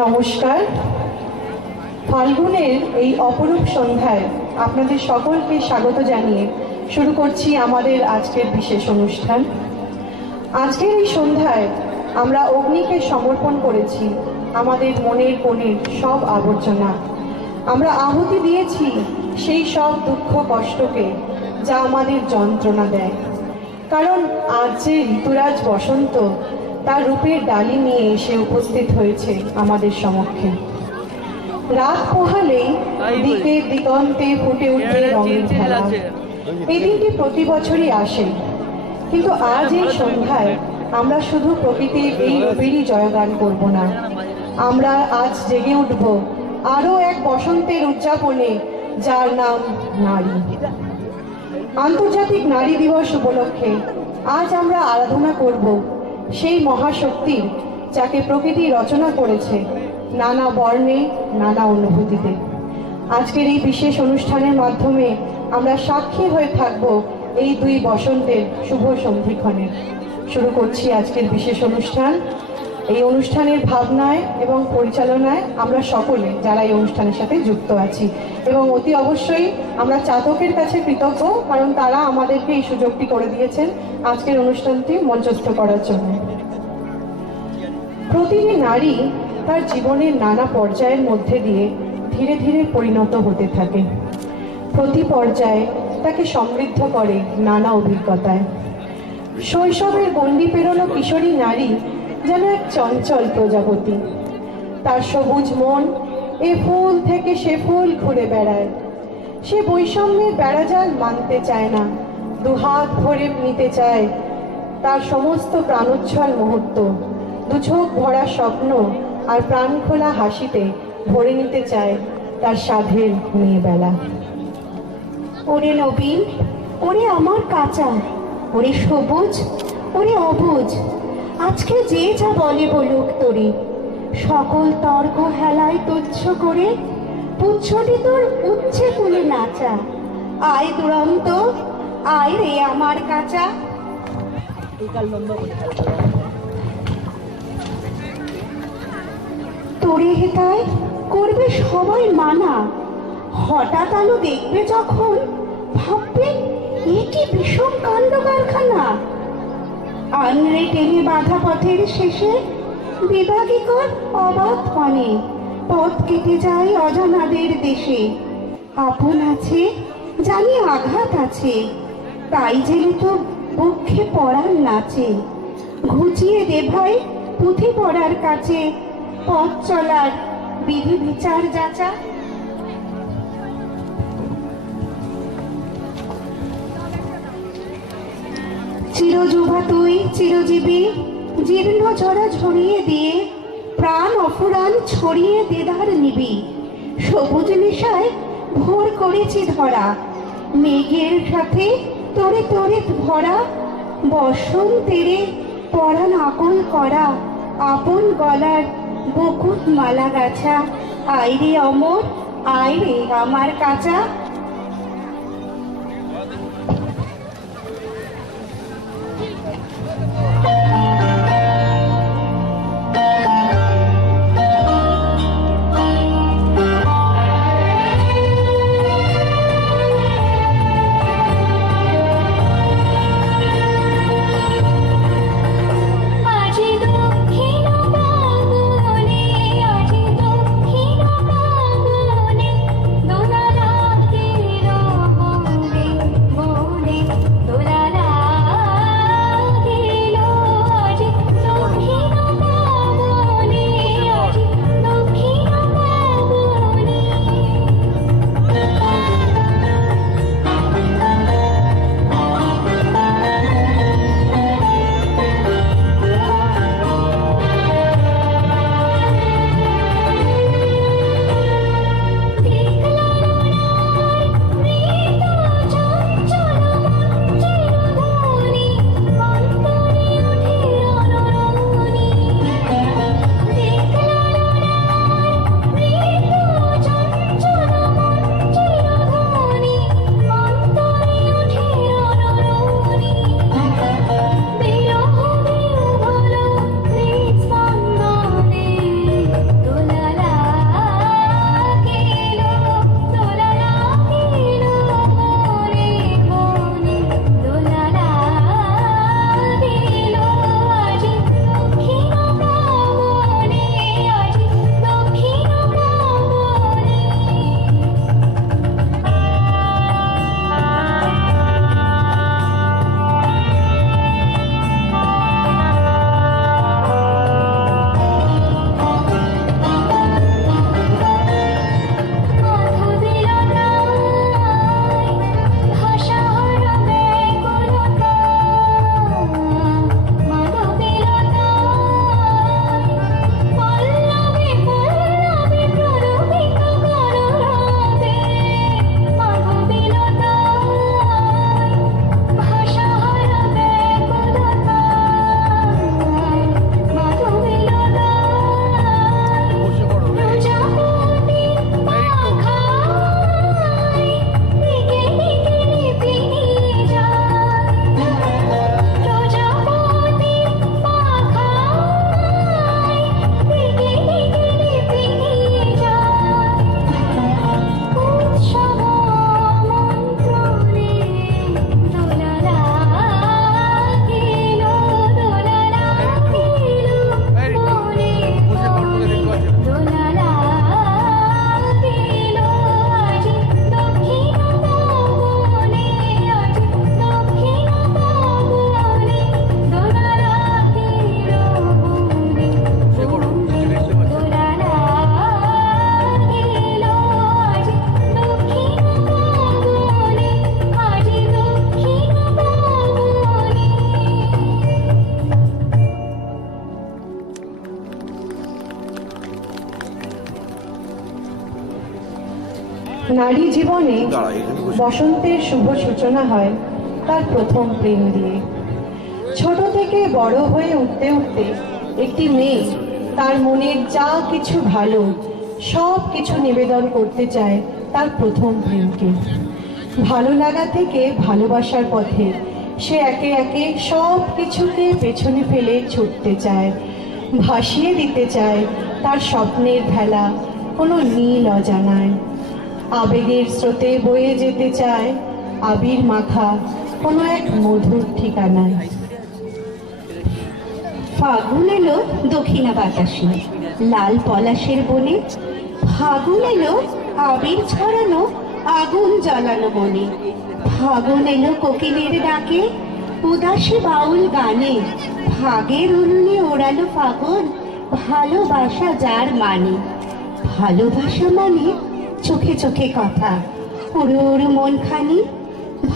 নমস্কার। ফাল্গুনের এই অপরূপ সন্ধ্যায় আপনাদের সকলকে স্বাগত জানিয়ে শুরু করছি আমাদের আজকের বিশেষ অনুষ্ঠান। আজকের এই সন্ধ্যায় আমরা অগ্নিকে সমর্পণ করেছি আমাদের মনের কোণের সব আবর্জনা। আমরা আহুতি দিয়েছি সেই সব দুঃখ কষ্টকে যা আমাদের যন্ত্রণা দেয়। কারণ আজ যে ঋতুরাজ বসন্ত তার রূপের ডালি নিয়ে এসে উপস্থিত হয়েছে আমাদের সমক্ষে। রাত পোহালেই দিকে দিগন্তে ফুটে উঠবে রঙের খেলা। এই দিনটি প্রতি বছরই আসে, কিন্তু আজ এই সন্ধ্যায় আমরা শুধু প্রকৃতির এই রূপেরই জয়গান করব না, আমরা আজ জেগে উঠব আরও এক বসন্তের উদযাপনে, যার নাম নারী। আন্তর্জাতিক নারী দিবস উপলক্ষে আজ আমরা আরাধনা করব সেই মহাশক্তির, যাকে প্রকৃতি রচনা করেছে নানা বর্ণে নানা অনুভূতিতে। আজকের এই বিশেষ অনুষ্ঠানের মাধ্যমে আমরা সাক্ষী হয়ে থাকব এই দুই বসন্তের শুভ সন্ধিক্ষণের। শুরু করছি আজকের বিশেষ অনুষ্ঠান। এই অনুষ্ঠানের ভাবনায় এবং পরিচালনায় আমরা সকলে যারা এই অনুষ্ঠানের সাথে যুক্ত আছি, এবং অতি অবশ্যই আমরা চাতকের কাছে কৃতজ্ঞ, কারণ তারা আমাদেরকে এই সুযোগটি করে দিয়েছেন আজকের অনুষ্ঠানটি মঞ্চস্থ করার জন্য। প্রতিটি নারী তার জীবনের নানা পর্যায়ের মধ্যে দিয়ে ধীরে ধীরে পরিণত হতে থাকে। প্রতি পর্যায়ে তাকে সমৃদ্ধ করে নানা অভিজ্ঞতায়। শৈশবের গণ্ডি পেরোনো কিশোরী নারী যেন এক চঞ্চল প্রজাপতি। তার সবুজ মন এ ফুল থেকে সে ফুল ঘুরে বেড়ায়। সে বৈষম্যের বেড়াজাল মানতে চায় না, দুহাত ভরে নিতে চায় তার সমস্ত প্রাণোচ্ছল মুহূর্ত। দুচোখ ভরা স্বপ্ন আর প্রাণ খোলা হাসিতে ভরে নিতে চায় তার সাধের মেয়েবেলা। ওরে নবীন, ওরে আমার কাঁচা, ওরে সবুজ, ওরে অবুজ, আজকে যে যা বলে বলুক তোরে, সকল তর্ক হেলায় তুচ্ছ করে পুচ্ছটি তোর উচ্ছে তুলে নাচা। আয় দুরন্ত, আয় রে আমার কাঁচা। তোরে হেতায় করবে সবাই মানা, হঠাৎ আলো দেখবে যখন ভাববে এ কি বিষম কাণ্ড কারখানা। আনড়ে টেনে বাধা পথের শেষে বিভাগীকর অবাধ পানে পথ কেটে যায় অজানাদের দেশে। আপন আছে জানি আঘাত আছে, তাই জেলে তো বক্ষে পড়ার নাচে। ঘুচিয়ে দে ভাই পুঁথি পড়ার কাছে, পথ চলার বিধি বিচার যাচা। চিরযুবা তুই চিরজীবী, জীর্ণ ঝরা ঝরিয়ে দিয়ে প্রাণ অফুরান ছড়িয়ে দেদার নিবি। সবুজ নেশায় ভোর করেছি ধরা, মেঘের সাথে তোরে তোরে ভরা। বসন্তেরে পরাণ আকুল করা, আপন গলার বকুত মালা গাছা। আইরে অমর, আইরে আমার কাঁচা। দোলা রাতে নারী জীবনে বসন্তের শুভ সূচনা হয় তার প্রথম প্রেম দিয়ে। ছোট থেকে বড় হয়ে উঠতে উঠতে একটি মেয়ে তার মনের যা কিছু ভালো সব কিছু নিবেদন করতে চায় তার প্রথম প্রেমকে। ভালো লাগা থেকে ভালোবাসার পথে সে একে একে সব কিছুকে পেছনে ফেলে ছুটতে চায়, ভাসিয়ে দিতে চায় তার স্বপ্নের ভেলা কোনো নীল অজানায়। আবেগের স্রোতে বয়ে যেতে চায় আবির মাখা কোনো এক মধুর ঠিকানায়। ফাগুন এলো দক্ষিণা বাতাসে লাল পলাশের বনে, ফাগুন এলো আবির ছড়ানো আগুন জ্বালানো মনে, ফাগুন এলো কোকিলের ডাকে উদাসী বাউল গানে, ভাগের উন্নি ওড়ালো ফাগুন ভালোবাসা যার মানে। ভালোবাসা মানে চোখে চোখে কথা উড়ু উড়ু মনখানি,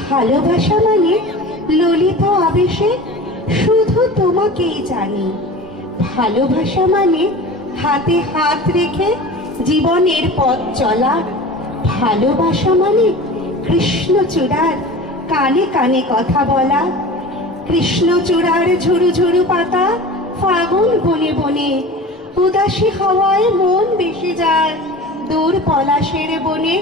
ভালোবাসা মানে ললিত আবেশে শুধু তোমাকেই জানি। ভালোবাসা মানে হাতে হাত রেখে জীবনের পথ চলা, ভালোবাসা মানে কৃষ্ণচূড়ার কানে কানে কথা বলা। কৃষ্ণচূড়ার ঝুরু ঝুরু পাতা ফাগুন বনে বনে, উদাসী হাওয়ায় মন ভেসে যায় দূর পলাশের বনে।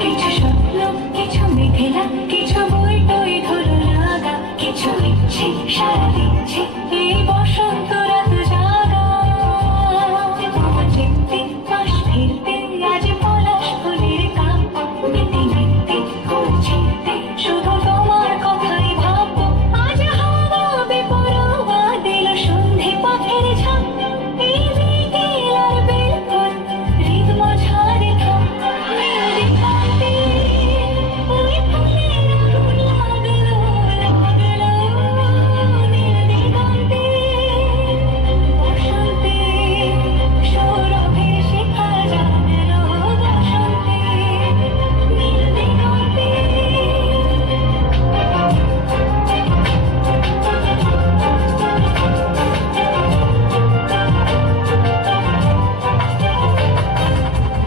কিছু স্বপ্ন, কিছু মেঘেলা, কিছু বই টই ধরো লাগা, কিছু ইচ্ছে সারা দিচ্ছে এই বসন্ত রাত জাগা। আমার যেতে মাস ফিরতে আজ পলাশ ফুলের কাব্য, নিতে নিতে খুঁজতে শুধু তোমার কথাই ভাববো। আজ হাওয়া বেপরোয়া দিল সন্ধে পথের ঝাঁক, এই বিকেল আর বেলফুল রিদম ঝাড়ে থাম। দিগন্তে ওই ফুলের আগুন লাগলো লাগলো, নীল দিগন্তে বসন্তে সৌরভের শিখা জাগলো, বসন্তে নীল দিগন্তে।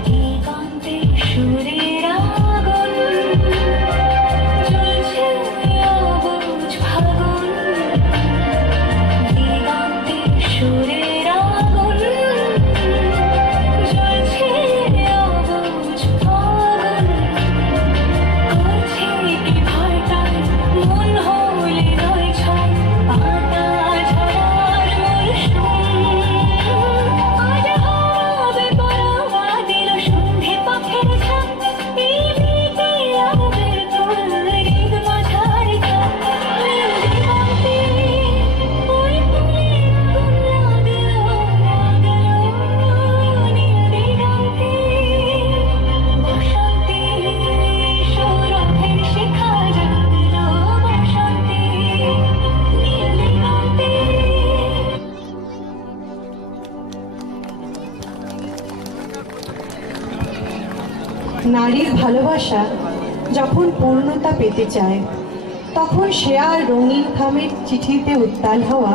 দিগন্তে সুরের আগুন জ্বলছে অবুঝ ফাগুন, দিগন্তে সুরের আগুন জ্বলছে অবুঝ ফাগুন। করছে কি ভয়টায় মন হলে নয় ছয়, পাতা ঝরার মরশুম। আজ হবে পরোয়া দিল সন্ধে পথের ঝাঁক, এই বিকেল আর বেলফুল রিদম ঝাড়ে থাম। দিগন্তে ওই ফুলের আগুন লাগলো লাগলো, নীল দিগন্তে বসন্তে সৌরভের শিখা জাগলো, বসন্তে নীল দিগন্তে। নারীর ভালোবাসা যখন পূর্ণতা পেতে চায় তখন সে আর রঙিন খামের চিঠিতে উত্তাল হওয়া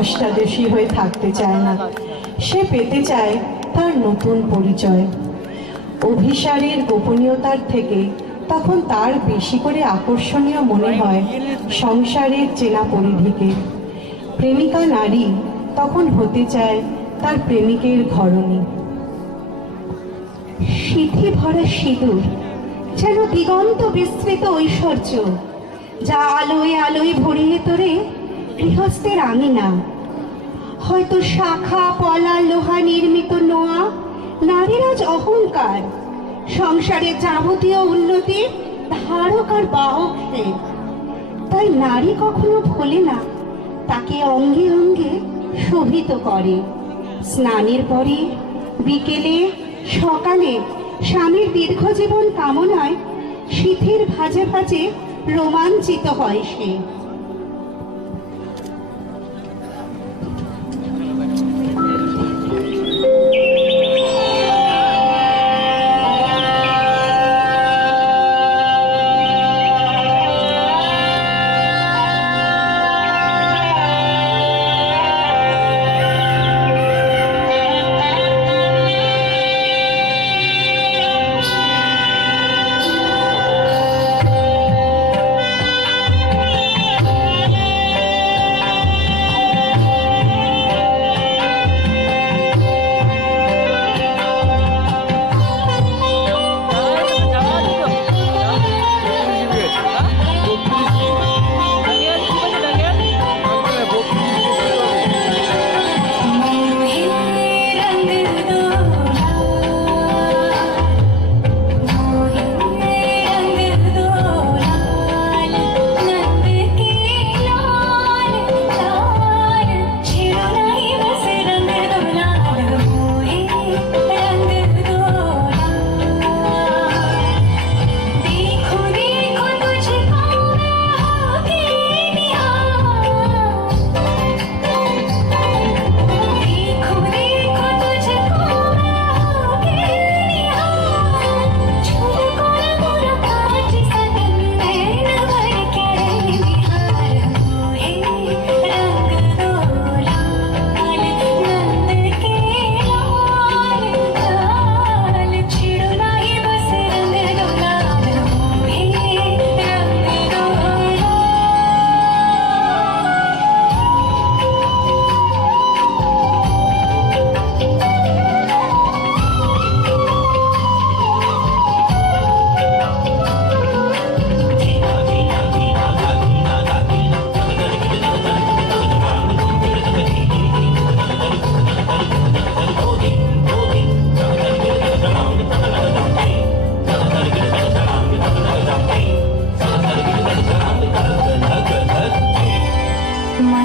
অষ্টাদশী হয়ে থাকতে চায় না। সে পেতে চায় তার নতুন পরিচয়। অভিসারের গোপনীয়তার থেকে তখন তার বেশি করে আকর্ষণীয় মনে হয় সংসারের চেনা পরিধিকে। প্রেমিকা নারী তখন হতে চায় তার প্রেমিকের ঘরণী। সিথি ভরা সিঁদুর যেন দিগন্ত বিস্তৃত ঐশ্বর্য, যা আলোয় আলোয় ভরিয়ে তোরে গৃহস্থের আঙিনা। হয়তো শাখা পলা লোহা নির্মিত নোয়া নারীর আজ অহংকার, সংসারের যাবতীয় উন্নতির ধারক আর বাহক সে। তাই নারী কখনো ভোলে না তাকে অঙ্গে অঙ্গে শোভিত করে। স্নানের পরে বিকেলে সকালে স্বামীর দীর্ঘজীবন কামনায় সিথির ভাজে ভাজে রোমাঞ্চিত হয় সে।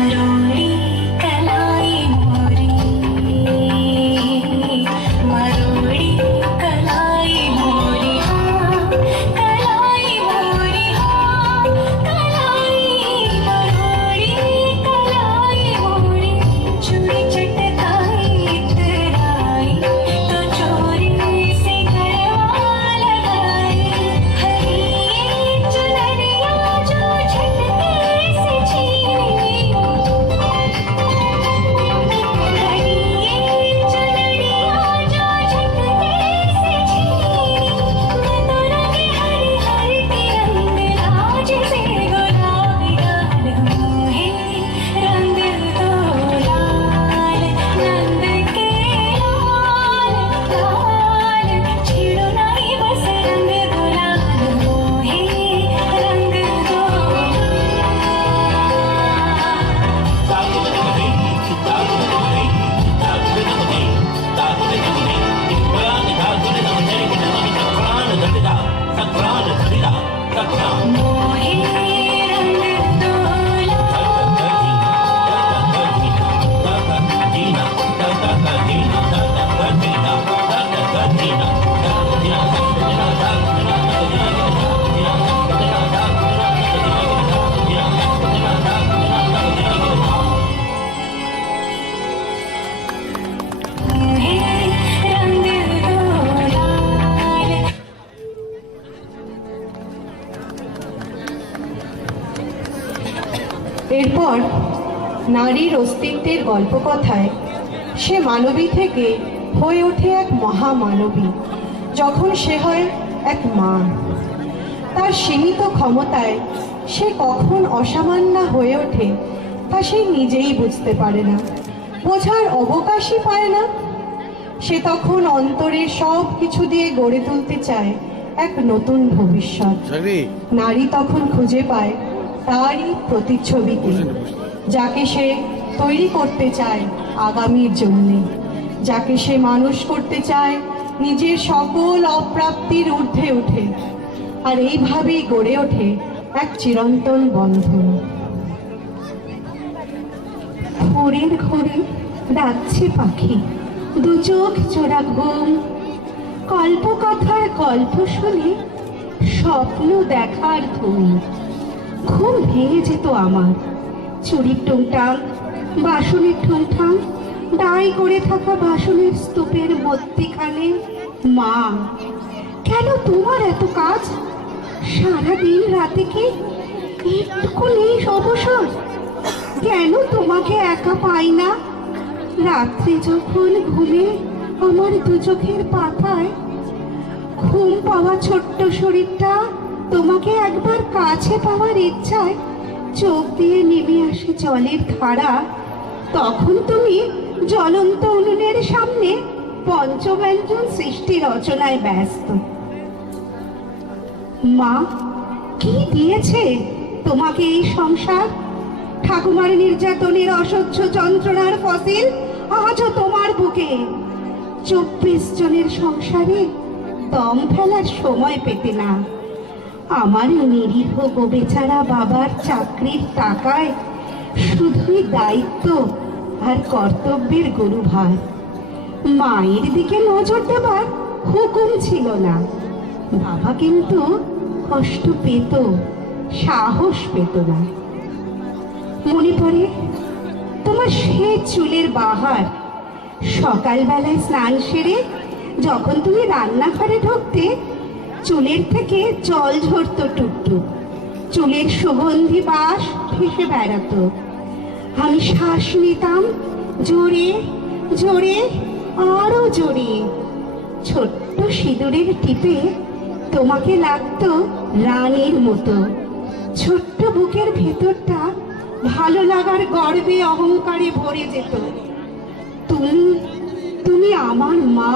मरोड़ी कलाई मोरी मरोड़ी कलाई मोरी हाँ कलाई मोरी हाँ कलाई मरोड़ी कलाई मोरी चूड़ी चटकाई इतराई तो चोरी से गरबा लगाई हरी चुनरिया जो झटके से छीनी हरी चुनरिया जो झटके से छीनी तो रंगे हरी हरी तिरंग लाज से गुलाबी गाल मोहे रंग दो लाल नंद के लाल लाल छिड़ो नहीं बस रंग गुलाल मोहे रंग दो मोहे रंग दो मोहे रंग दो लाल এরপর নারীর অস্তিত্বের গল্পকথায় সে মানবী থেকে হয়ে ওঠে এক মহামানবী যখন সে হয় এক মা। তার সীমিত ক্ষমতায় সে কখন অসামান্য হয়ে ওঠে তা সে নিজেই বুঝতে পারে না, বোঝার অবকাশই পায় না। সে তখন অন্তরের সব কিছু দিয়ে গড়ে তুলতে চায় এক নতুন ভবিষ্যৎ। নারী তখন খুঁজে পায় তারই প্রতিচ্ছবিকে, যাকে সে তৈরি করতে চায় আগামীর জন্যে, যাকে সে মানুষ করতে চায় নিজের সকল অপ্রাপ্তির ঊর্ধ্বে উঠে। আর এইভাবেই গড়ে ওঠে এক চিরন্তন বন্ধন। ভোরের ঘোরে ডাকছে পাখি, দু চোখ জোড়া ঘুম, কল্পকথার গল্প শুনে স্বপ্ন দেখার ধুম। ঘুম ভেঙে যেত আমার, চুরির টুংটাং, বাসনের ঠুংঠাং, ডাই করে থাকা বাসনের স্তূপের মধ্যিখানে মা। কেন তোমার এত কাজ? সারাদিন রাতে কি একটুকু নেই অবসর? কেন তোমাকে একা পাই না? রাত্রে যখন ঘুমে আমার দু চোখের পাতায় ঘুম পাওয়া ছোট্ট শরীরটা তোমাকে একবার কাছে পাওয়ার ইচ্ছায় চোখ দিয়ে নেমে আসে জলের ধারা, তখন তুমি জ্বলন্ত উনুনের সামনে পঞ্চব্যঞ্জন সৃষ্টি রচনায় ব্যস্ত। মা কি দিয়েছে তোমাকে এই সংসার? ঠাকুমার নির্যাতনের অসহ্য যন্ত্রণার ফসিল আজও তোমার বুকে। 24 জনের সংসারে দম ফেলার সময় পেতে না। আমার নিরীহ বেচারা বাবার চাকরির টাকায় শুধুই দায়িত্ব আর কর্তব্যের গুরুভার। মায়ের দিকে নজর দেবার হুকুম ছিল না। বাবা কিন্তু কষ্ট পেত, সাহস পেত না। মনে পড়ে তোমার সে চুলের বাহার, সকালবেলায় স্নান সেরে যখন তুমি রান্নাঘরে ঢুকতে চুলের থেকে জল ঝরতো টুকটুক, চুলের সুগন্ধি বাস ভেসে বেড়াতো। আমি শ্বাস নিতাম জোরে জোরে আরো জোরে। ছোট্ট সিঁদুরের টিপে তোমাকে লাগতো রানীর মতো। ছোট্ট বুকের ভেতরটা ভালো লাগার গর্বে অহংকারে ভরে যেত। তুমি তুমি আমার মা।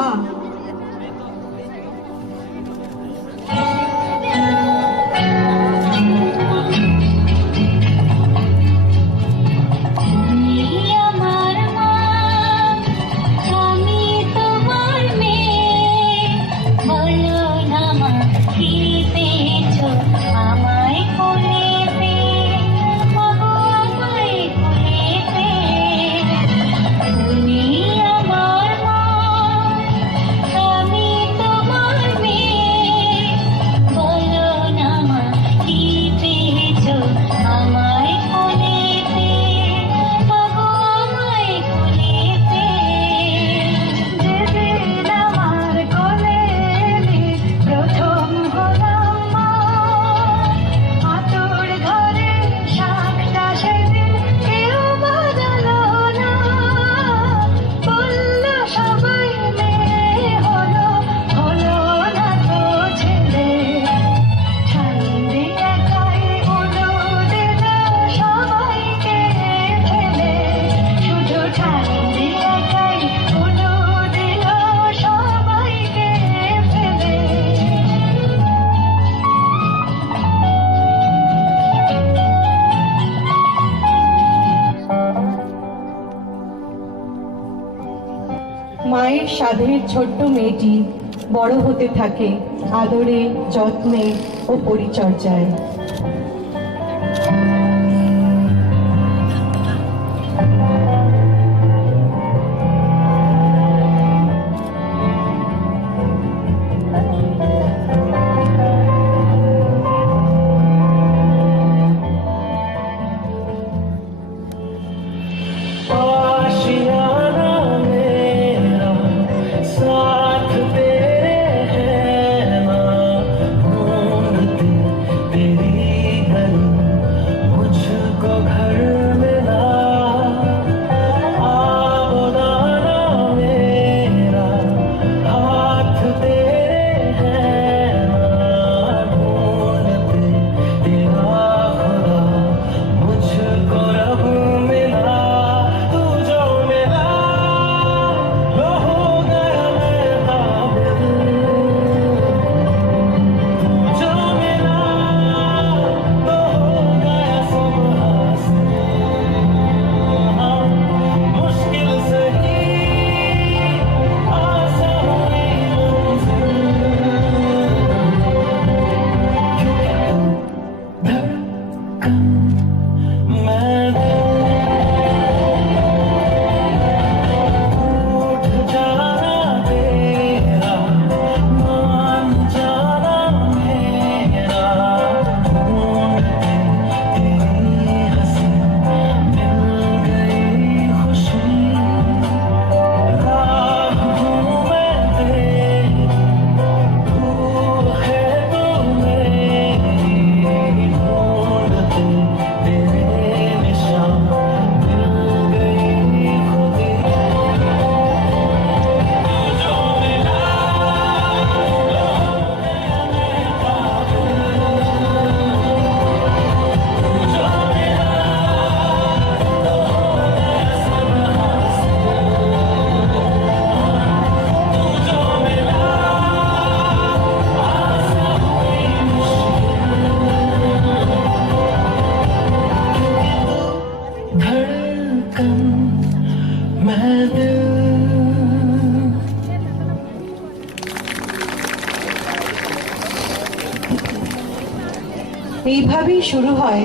আমার মা আমি তোমার মেয়ে বলো না মা কি পেয়েছো আমায় কোলে পেয়ে আমায় কোলে মায়ের সাধের ছোট্ট মেয়েটি বড় হতে থাকে আদরে, যত্নে ও পরিচর্যায়। आशियाना मेरा साथ तेरे है ना, ढूंढती तेरी गली मुझको घर मिला। आबोदाना मेरा हाथ तेरे है ना, ढूंढते तेरा खुदा मुझको रब मिला। तू जो मिला लो हो गया मैं काबिल, तू जो मिला तो हो गया सब हासिल। हाँ, मुश्किल से ही आसान हुई मंजिल, क्योंकि तू धड़कन मैं उठ जाना तेरा, मान जाना मेरा, ढूंढते तेरी हंसी मिल गई खुशी। राह हूँ मैं तेरी, रूह है तू मेरी, ढूंढते तेरे निशान मिल गई खुदी। जो मिला जो मिला सब हासिल, तू जो मिला आसान हुई मुश्किल, धड़कन मैं दिल। এইভাবেই শুরু হয়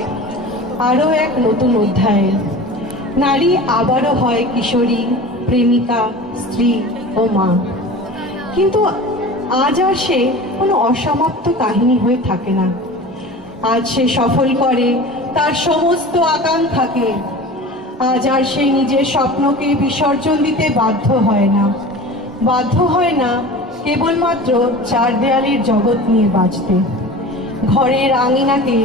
আরও এক নতুন অধ্যায়। নারী আবারও হয় কিশোরী, প্রেমিকা, স্ত্রী ও মা। কিন্তু আজ আর সে কোনো অসমাপ্ত কাহিনী হয়ে থাকে না। আজ সে সফল করে তার সমস্ত আকাঙ্ক্ষাকে। আজ আর সে নিজের স্বপ্নকে বিসর্জন দিতে বাধ্য হয় না। বাধ্য হয় না কেবলমাত্র চার দেয়ালের জগৎ নিয়ে বাঁচতে। ঘরের আঙিনাকে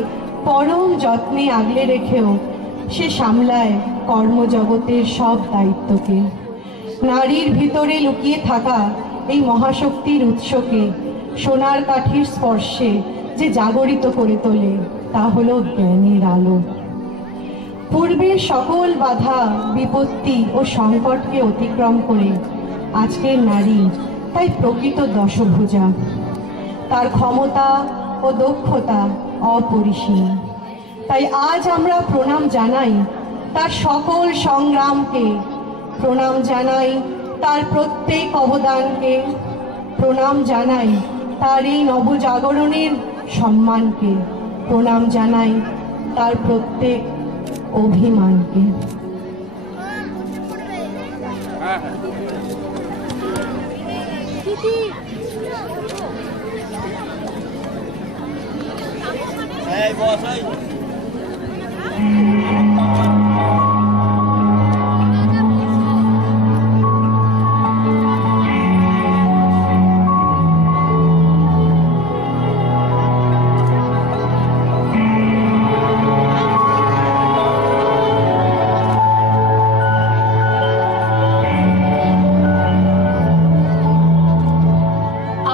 পরম যত্নে আগলে রেখেও সে সামলায় কর্মজগতের সব দায়িত্বকে। নারীর ভিতরে লুকিয়ে থাকা এই মহাশক্তির উৎসকে সোনার কাঠির স্পর্শে যে জাগরিত করে তোলে তা হলো জ্ঞানের আলো। পূর্বের সকল বাধা, বিপত্তি ও সংকটকে অতিক্রম করে আজকের নারী তাই প্রকৃত দশভুজা। তার ক্ষমতা ও দক্ষতা অপরিসীম। তাই আজ আমরা প্রণাম জানাই তার সকল সংগ্রামকে, প্রণাম জানাই তার প্রত্যেক অবদানকে, প্রণাম জানাই তার এই নবজাগরণের সম্মানকে, প্রণাম জানাই তার প্রত্যেক অভিমানকে।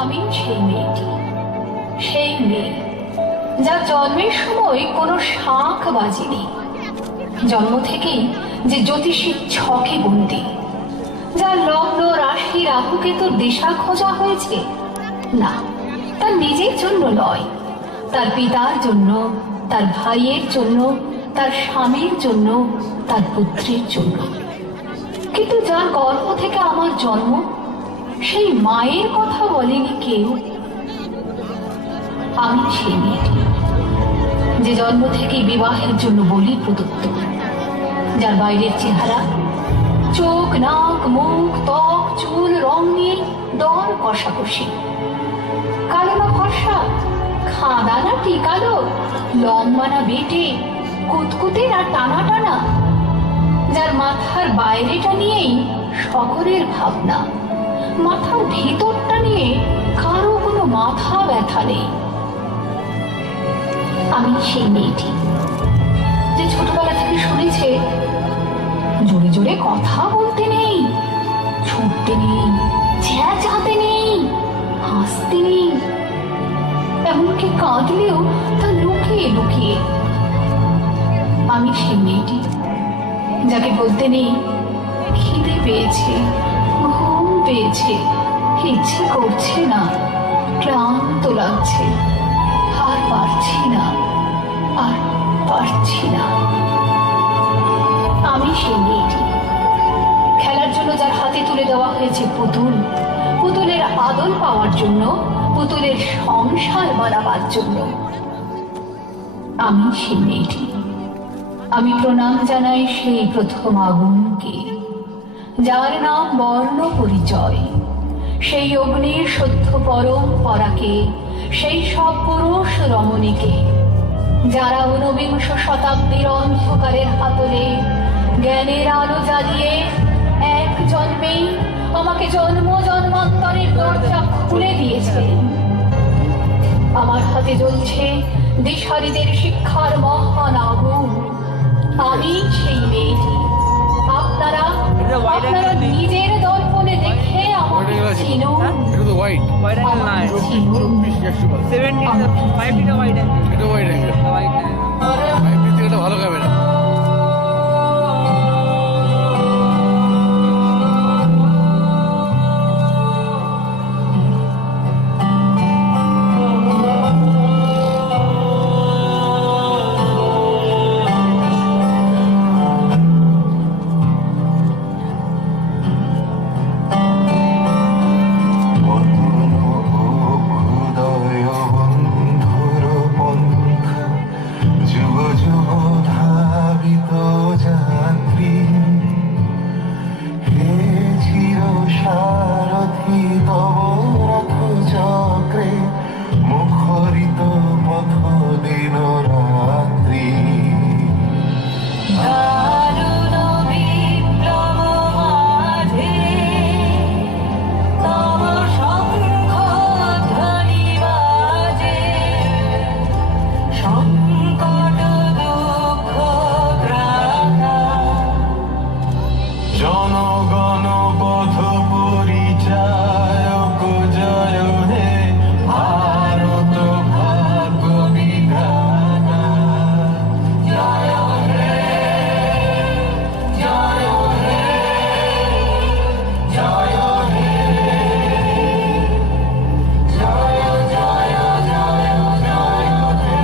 আমি সেই মেয়েটি, সেই মেয়ে যার জন্মের সময় কোনো শাঁখ বাজেনি, জন্ম থেকেই যে জ্যোতিষীর ছকে বন্দী, যার লগ্ন রাশি রাহুকেতুর দিশা খোঁজা হয়েছে। না, তার নিজের জন্য নয়, তার পিতার জন্য, তার ভাইয়ের জন্য, তার স্বামীর জন্য, তার পুত্রের জন্য। কিন্তু যার গর্ভ থেকে আমার জন্ম, সেই মায়ের কথা বলেনি কেউ। আমি সেই মেয়েটি যে জন্ম থেকেই বিবাহের জন্য বলি প্রদত্ত, যার বাইরের চেহারা, চোখ, নাক, মুখ, ত্বক, চুল, রং নিয়ে দর কষাকষি। কালো না ফর্সা, খাদা না টিকালো, লম্বা না বেটে, কুতকুতে না টানা টানা, যার মাথার বাইরেটা নিয়েই সকলের ভাবনা, মাথার ভিতরটা নিয়ে কারো কোনো মাথা ব্যথা নেই। আমি সেই মেয়েটি যে ছোটবেলা থেকে শুনেছে জোরে জোরে কথা বলতে নেই, ছুটতে নেই, চেঁচাতে নেই, হাসতে নেই, এমনকি কাঁদলেও তা লুকিয়ে লুকিয়ে। আমি সেই মেয়েটি যাকে বলতে নেই খিদে পেয়েছে, ঘুম পেয়েছে, ইচ্ছে করছে না, ক্লান্ত লাগছে, আর পারছি না, আর পারছি না। আমি সেই মেয়েটি খেলার জন্য যার হাতে তুলে দেওয়া হয়েছে পুতুল, পুতুলের আদর পাওয়ার জন্য, পুতুলের সংসার বানাবার জন্য। আমি সেই মেয়েটি। আমি প্রণাম জানাই সেই প্রথম আগুনকে, যার নাম বর্ণ পরিচয়, সেই অগ্নির সত্য পরম্পরাকে, সেই সব পুরুষ রমণীকে, যারা ঊনবিংশ শতাব্দীর অন্ধকারের হাতলে জ্ঞানের আলো জ্বালিয়ে এক জন্মেই আমাকে জন্ম জন্মান্তরের দরজা খুলে দিয়েছে। আমার হাতে জ্বলছে দিশারীদের শিক্ষার মহান আগুন। আমি সেই মেয়েটি। আপনারা নিজের দর্পণে দেখে আমাকে চিনুন। It was a wide. Wide angle আমাকে nine. চিনুন। 70 5 feet of wide angle. এটা wide angle. Wide angle. 5 feet থেকে এটা ভালো ক্যামেরা। জনগণ পথ পরিচায়ক জয় হে ভারত ভাগ্য বিধাতা। জয় হে জয় হে জয় হে জয় জয় জয় জয় হে।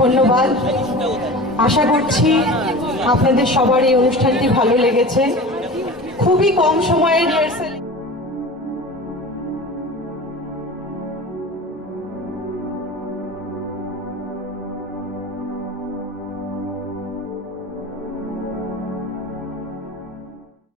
ধন্যবাদ। আশা করছি আপনাদের সবার এই অনুষ্ঠানটি ভালো লেগেছে। খুবই কম সময়ের রিহার্সাল।